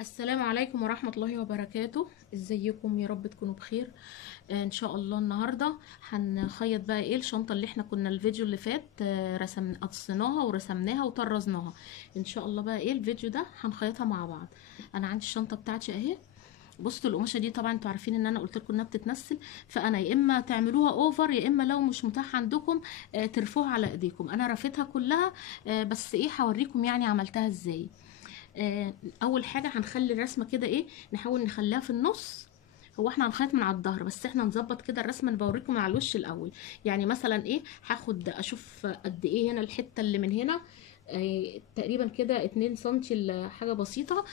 السلام عليكم ورحمة الله وبركاته. ازيكم؟ يا رب تكونوا بخير. ان شاء الله النهاردة هنخيط بقى ايه الشنطة اللي احنا كنا الفيديو اللي فات قصيناها ورسمناها وطرزناها. ان شاء الله بقى ايه الفيديو ده هنخيطها مع بعض. انا عندي الشنطة بتاعتي اهي. بصوا القماشه دي، طبعا انتوا عارفين ان انا قلت لكم انها بتتنسل، فانا يا اما تعملوها اوفر يا اما لو مش متاح عندكم ترفوها على ايديكم. انا رفيتها كلها، بس ايه هوريكم يعني عملتها ازاي. اول حاجه هنخلي الرسمه كده ايه، نحاول نخليها في النص. هو احنا هنخيط من على الظهر، بس احنا نظبط كده الرسمه. انا بوريكم من على الوش الاول. يعني مثلا ايه، هاخد اشوف قد ايه هنا الحته اللي من هنا. تقريبا كده 2 سنتي حاجه بسيطه،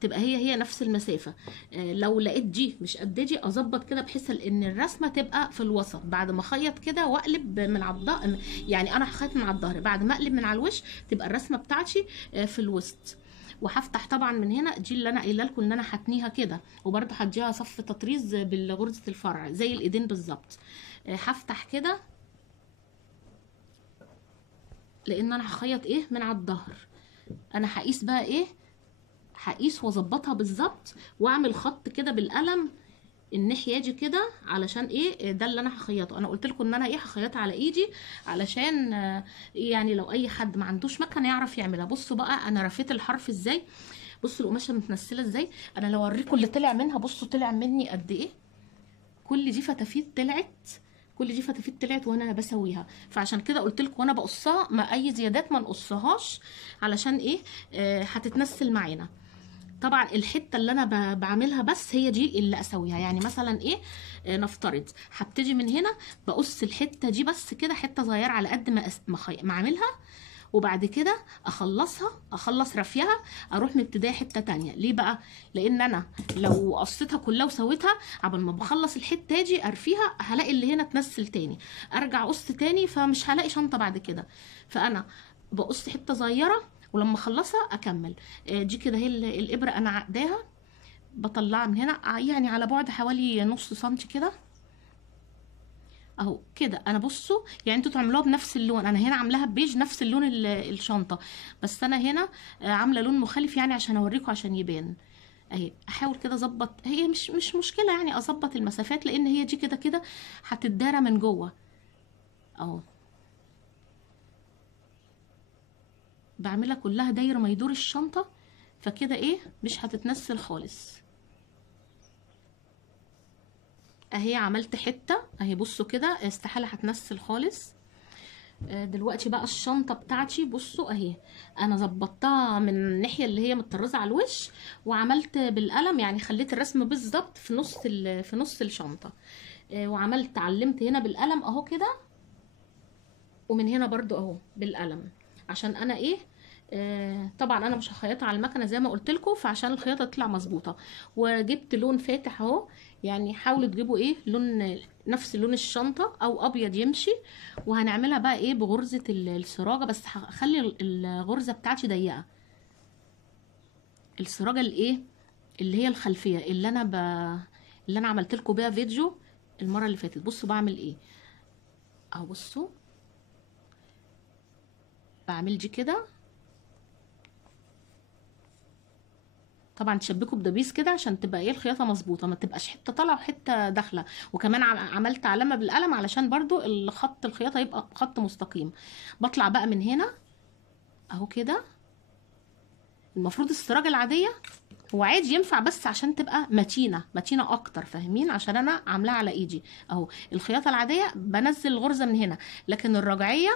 تبقى هي نفس المسافه. لو لقيت دي مش قد دي اظبط كده بحيث ان الرسمه تبقى في الوسط. بعد ما اخيط كده واقلب من على الظهر، يعني انا هخيط من على الظهر بعد ما اقلب من على الوش تبقى الرسمه بتاعتي في الوسط. وهفتح طبعا من هنا دي اللي انا قايله لكم ان انا هتنيها كده، وبرده هديها صف تطريز بالغرزه الفرع زي الايدين بالظبط. هفتح كده لان انا هخيط ايه من على الظهر. انا هقيس بقى ايه، هقيس واظبطها بالظبط واعمل خط كده بالقلم الناحيه دي كده، علشان ايه ده اللي انا هخيطه. انا قلت لكم ان انا ايه هخيطها على ايدي علشان يعني لو اي حد ما عندوش مكنه يعرف يعملها. بصوا بقى انا رفيت الحرف ازاي، بصوا القماشه متنسله ازاي. انا لو اوريكم اللي طلع منها، بصوا طلع مني قد ايه. كل دي فتافيت طلعت، كل دي فتافيت طلعت وانا بسويها. فعشان كده قلت لكم وانا بقصها ما اي زيادات ما نقصهاش، علشان ايه هتتنسل معانا. طبعا الحته اللي انا بعملها بس هي دي اللي اسويها. يعني مثلا ايه، نفترض هبتدي من هنا بقص الحته دي بس كده حته صغيره على قد ما اعملها، وبعد كده اخلص رفيها، اروح مبتديه حته تانية. ليه بقى؟ لان انا لو قصيتها كلها وسويتها قبل ما بخلص الحته دي ارفيها هلاقي اللي هنا اتنسل تاني، ارجع اقص تاني فمش هلاقي شنطه بعد كده. فانا بقص حته صغيره ولما اخلصها اكمل. دي كده هي الابره انا عقداها، بطلعها من هنا يعني على بعد حوالي نص سنتي كده اهو كده. انا بصوا يعني انتوا تعملوها بنفس اللون، انا هنا عاملاها بيج نفس اللون الشنطه، بس انا هنا عامله لون مخالف يعني عشان اوريكم عشان يبان. اهي احاول كده اظبط، هي مش مشكله يعني اظبط المسافات لان هي دي كده كده هتتدارى من جوه اهو. بعملها كلها دايره ما يدور الشنطه، فكده ايه مش هتتنسل خالص. اهي عملت حته اهي، بصوا كده استحاله هتنسل خالص. دلوقتي بقى الشنطه بتاعتي بصوا اهي، انا ظبطتها من الناحيه اللي هي متطرزه على الوش، وعملت بالقلم يعني خليت الرسم بالظبط في نص الشنطه. وعملت علمت هنا بالقلم اهو كده، ومن هنا برضو اهو بالقلم. عشان انا ايه، طبعا انا مش هخيطها على المكنه زي ما قلت لكم، فعشان الخياطه تطلع مظبوطه. وجبت لون فاتح اهو، يعني حاولوا تجيبوا ايه لون نفس لون الشنطه او ابيض يمشي. وهنعملها بقى ايه بغرزه السراجه، بس هخلي الغرزه بتاعتي ضيقه. السراجه الايه اللي هي الخلفيه اللي انا عملت لكم بيها فيديو المره اللي فاتت. بصوا بعمل ايه اهو، بصوا بعمل دي كده. طبعا تشبكوا بدبيس كده عشان تبقى ايه الخياطه مظبوطه، ما تبقاش حته طالعه وحته داخله. وكمان عملت علامه بالقلم علشان برضو الخط الخياطه يبقى خط مستقيم. بطلع بقى من هنا اهو كده. المفروض السراجه العاديه هو عادي ينفع، بس عشان تبقى متينه اكتر، فاهمين؟ عشان انا عاملاها على ايدي اهو. الخياطه العاديه بنزل الغرزه من هنا، لكن الرجعيه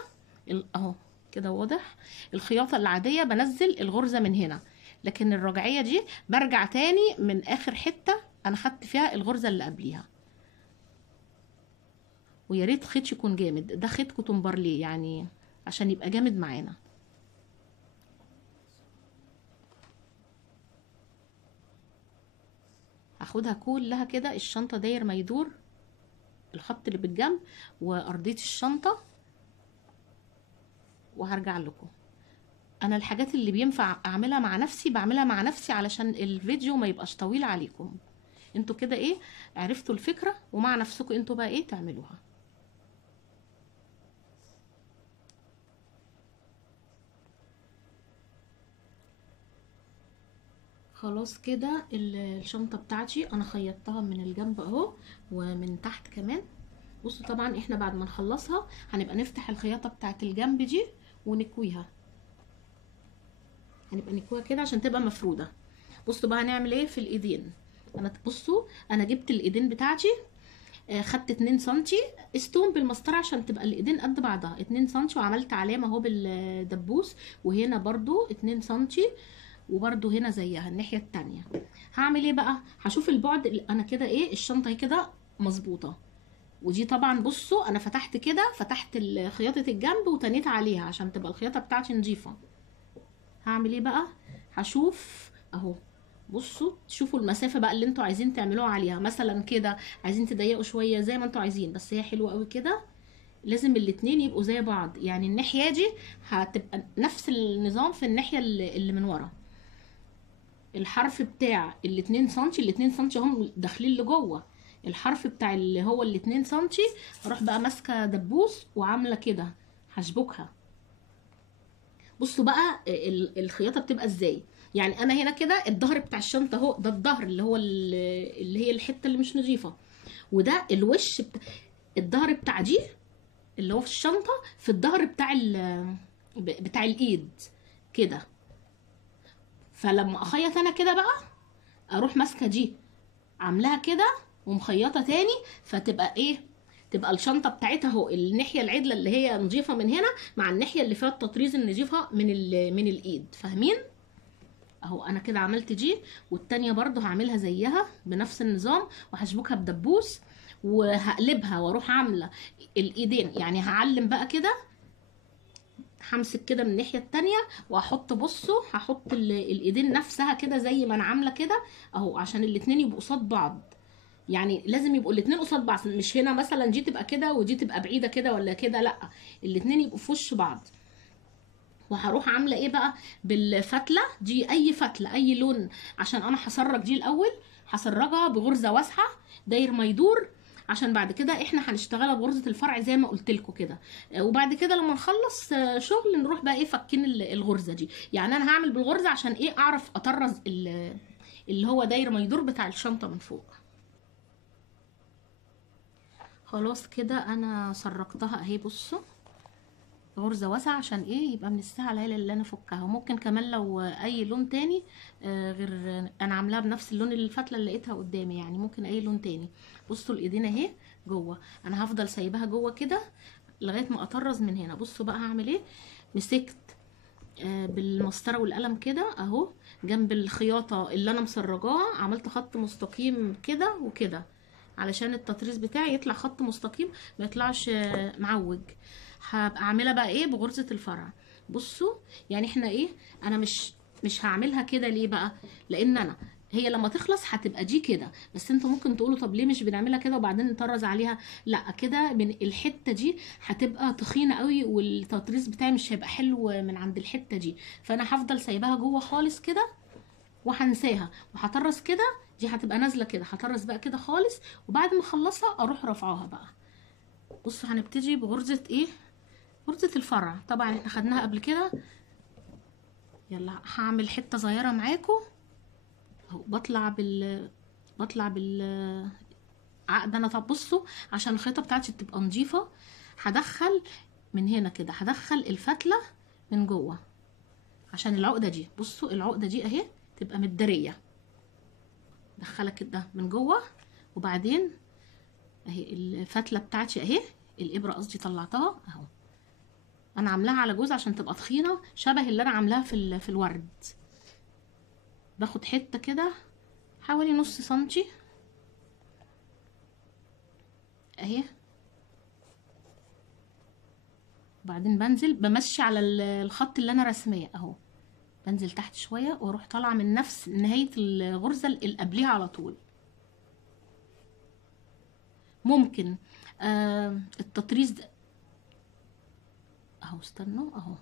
اهو كده واضح. الخياطه العاديه بنزل الغرزه من هنا، لكن الرجعيه دي برجع تاني من اخر حته انا خدت فيها الغرزه اللي قبليها. ويا ريت خيط يكون جامد، ده خيط كوتون بارليه يعني عشان يبقى جامد معانا. هاخدها كلها كده الشنطه داير ما يدور الخط اللي بالجنب وارضيه الشنطه، وهرجع لكم. انا الحاجات اللي بينفع اعملها مع نفسي بعملها مع نفسي علشان الفيديو ما يبقاش طويل عليكم. انتوا كده ايه عرفتوا الفكرة، ومع نفسكم انتوا بقى ايه تعملوها. خلاص كده الشنطه بتاعتي انا خيطتها من الجنب اهو ومن تحت كمان. بصوا طبعا احنا بعد ما نخلصها هنبقى نفتح الخياطه بتاعت الجنب دي ونكويها، هنبقى نكويها كده عشان تبقى مفروده. بصوا بقى هنعمل ايه في الايدين. بصوا انا جبت الايدين بتاعتي، خدت 2 سنتي استون بالمسطره عشان تبقى الايدين قد بعضها 2 سنتي، وعملت علامه اهو بالدبوس، وهنا برضو 2 سنتي، وبرضو هنا زيها الناحيه التانية. هعمل ايه بقى؟ هشوف البعد انا كده ايه الشنطه كده مظبوطه. ودي طبعا بصوا انا فتحت كده، فتحت خياطه الجنب وتنيت عليها عشان تبقى الخياطه بتاعتي نظيفه. هعمل ايه بقى؟ هشوف اهو، بصوا تشوفوا المسافه بقى اللي انتوا عايزين تعملوها عليها، مثلا كده عايزين تضيقوا شويه زي ما انتوا عايزين، بس هي حلوه قوي كده. لازم الاتنين يبقوا زي بعض، يعني الناحيه دي هتبقى نفس النظام في الناحيه اللي من ورا. الحرف بتاع ال2 سنتي، ال2 سنتي هم داخلين لجوه، الحرف بتاع اللي هو ال2 سنتي اروح بقى ماسكه دبوس وعامله كده هشبكها. بصوا بقى الخياطه بتبقى ازاي. يعني انا هنا كده الظهر بتاع الشنطه اهو، ده الظهر اللي هو اللي هي الحته اللي مش نظيفه، وده الوش الظهر بتاع دي اللي هو في الشنطه، في الظهر بتاع الايد كده. فلما اخيط انا كده بقى اروح ماسكه دي عاملاها كده ومخيطه تاني، فتبقى ايه، تبقى الشنطه بتاعتها اهو الناحيه العدله اللي هي نظيفه من هنا مع الناحيه اللي فيها التطريز النظيفه من الايد. فاهمين؟ اهو انا كده عملت دي، والتانية برضو هعملها زيها بنفس النظام، وهشبكها بدبوس وهقلبها واروح عامله الايدين. يعني هعلم بقى كده، همسك كده من الناحيه التانية واحط، بصوا هحط الايدين نفسها كده زي ما انا عامله كده اهو، عشان الاتنين يبقوا قصاد بعض. يعني لازم يبقوا الاتنين قصاد بعض، مش هنا مثلا دي تبقى كده ودي تبقى بعيده كده ولا كده، لا الاتنين يبقوا في وش بعض. وهروح عامله ايه بقى بالفتله دي، اي فتله اي لون، عشان انا هسرج دي الاول، هسرجها بغرزه واسعه داير ما يدور، عشان بعد كده احنا هنشتغلها بغرزه الفرع زي ما قلت لكم كده. وبعد كده لما نخلص شغل نروح بقى ايه فكين الغرزه دي. يعني انا هعمل بالغرزه عشان ايه اعرف اطرز اللي هو داير ما يدور بتاع الشنطه من فوق. خلاص كده انا سرقتها اهي، بصوا غرزه واسعه عشان ايه يبقى من السهل عليا اللي انا افكها. وممكن كمان لو اي لون تاني غير انا عاملاها بنفس اللون اللي الفتله اللي لقيتها قدامي، يعني ممكن اي لون تاني. بصوا الايدين اهي جوه، انا هفضل سايباها جوه كده لغايه ما اطرز من هنا. بصوا بقى هعمل ايه، مسكت بالمسطره والقلم كده اهو جنب الخياطه اللي انا مسرجاها، عملت خط مستقيم كده وكده علشان التطريز بتاعي يطلع خط مستقيم ما يطلعش معوج. هبقى اعملها بقى ايه بغرزه الفرع. بصوا يعني احنا ايه، انا مش هعملها كده ليه بقى، لان انا هي لما تخلص هتبقى دي كده. بس انتوا ممكن تقولوا طب ليه مش بنعملها كده وبعدين نطرز عليها؟ لا كده من الحته دي هتبقى تخينه قوي والتطريز بتاعي مش هيبقى حلو من عند الحته دي، فانا هفضل سايباها جوه خالص كده وهنساها وهطرز كده. دي هتبقى نازله كده، هطرز بقى كده خالص وبعد ما اخلصها اروح رافعاها بقى. بصوا هنبتدي بغرزه ايه، غرزه الفرع. طبعا احنا خدناها قبل كده. يلا هعمل حته صغيره معاكم اهو، بطلع بال عقد انا. طب بصوا عشان الخيطه بتاعتي تبقى نظيفه هدخل من هنا كده، هدخل الفتله من جوه عشان العقده دي، بصوا العقده دي اهي تبقى متداريه، دخلها كده من جوه. وبعدين اهي الفتله بتاعتي اهي، الابره قصدي طلعتها اهو، انا عاملاها على جوز عشان تبقى تخينه شبه اللي انا عاملاها في الورد. باخد حته كده حوالي نص سنتي اهي، وبعدين بنزل بمشي على الخط اللي انا رسماه اهو، بنزل تحت شويه واروح طالعه من نفس نهايه الغرزه اللي قبليها على طول. ممكن التطريز ده اهو، استنوا اهو،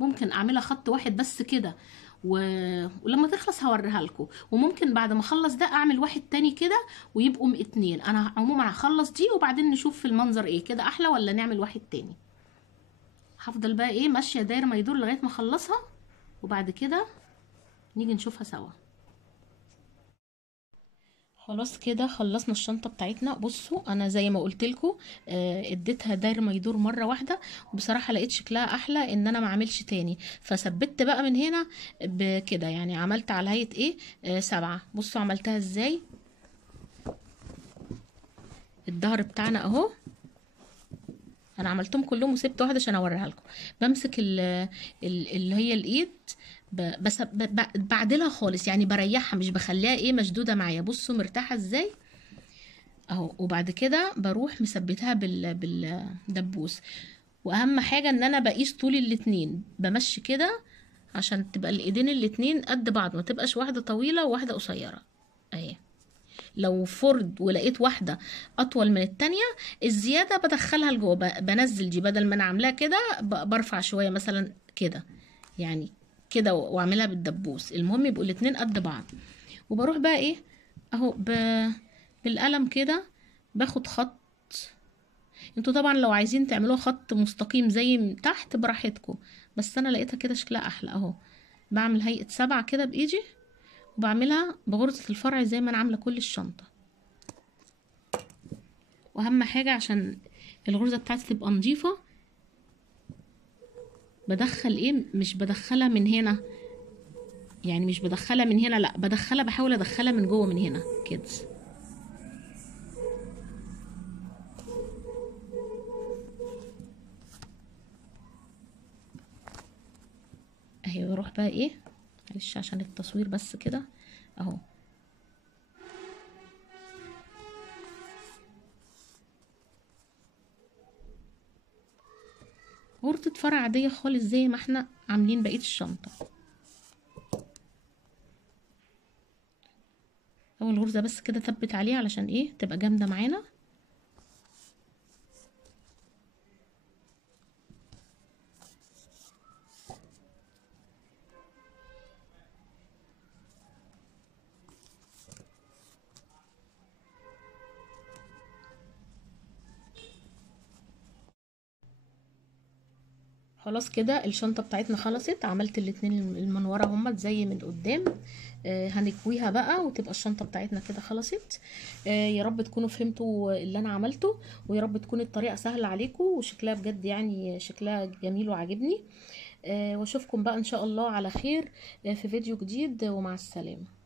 ممكن اعملها خط واحد بس كده ولما تخلص هوريها لكم. وممكن بعد ما اخلص ده اعمل واحد تاني كده ويبقوا اتنين. انا عموما هخلص دي وبعدين نشوف في المنظر ايه كده احلى ولا نعمل واحد تاني. هفضل بقى ايه ماشيه داير ما يدور لغايه ما اخلصها، وبعد كده نيجي نشوفها سوا. خلاص كده خلصنا الشنطه بتاعتنا. بصوا انا زي ما قلت لكم اديتها داير ما يدور مره واحده، وبصراحه لقيت شكلها احلى ان انا ما اعملش تاني، فثبت بقى من هنا بكده، يعني عملت على هيئه ايه 7. بصوا عملتها ازاي. الظهر بتاعنا اهو، انا عملتهم كلهم وسبت واحده عشان اوريها لكم. بمسك اللي هي الايد، بس بعدلها خالص، يعني بريحها مش بخليها ايه مشدوده معايا. بصوا مرتاحه ازاي اهو. وبعد كده بروح مثبتها بالدبوس. واهم حاجه ان انا بقيس طول الاتنين، بمشي كده عشان تبقى الايدين الاتنين قد بعض، ما تبقاش واحده طويله وواحده قصيره اهي. لو فرد ولقيت واحدة أطول من التانية، الزيادة بدخلها لجوه، بنزل دي بدل ما أنا عاملاها كده برفع شوية مثلا كده، يعني كده وأعملها بالدبوس. المهم يبقوا الاتنين قد بعض. وبروح بقى إيه أهو بالقلم كده باخد خط. انتوا طبعا لو عايزين تعملوها خط مستقيم زي تحت براحتكم، بس أنا لقيتها كده شكلها أحلى أهو. بعمل هيئة 7 كده بإيدي، وبعملها بغرزة الفرع زي ما أنا عاملة كل الشنطة. واهم حاجة عشان الغرزة بتاعتي تبقى نظيفة، بدخل ايه مش بدخلها من هنا، يعني مش بدخلها من هنا، لا بدخلها بحاول ادخلها من جوه من هنا كده اهي. بروح بقى ايه معلش عشان التصوير بس كده اهو. غرزة فرع عادية خالص زي ما احنا عاملين بقية الشنطة. اول غرزة بس كده ثبت عليها علشان ايه تبقى جامدة معانا. خلاص كده الشنطة بتاعتنا خلصت. عملت الاتنين من ورا هما زي من قدام. هنكويها بقى وتبقى الشنطة بتاعتنا كده خلصت. يا رب تكونوا فهمتوا اللي انا عملته، ويا رب تكون الطريقة سهلة عليكم، وشكلها بجد يعني شكلها جميل وعجبني. واشوفكم بقى ان شاء الله على خير في فيديو جديد، ومع السلامة.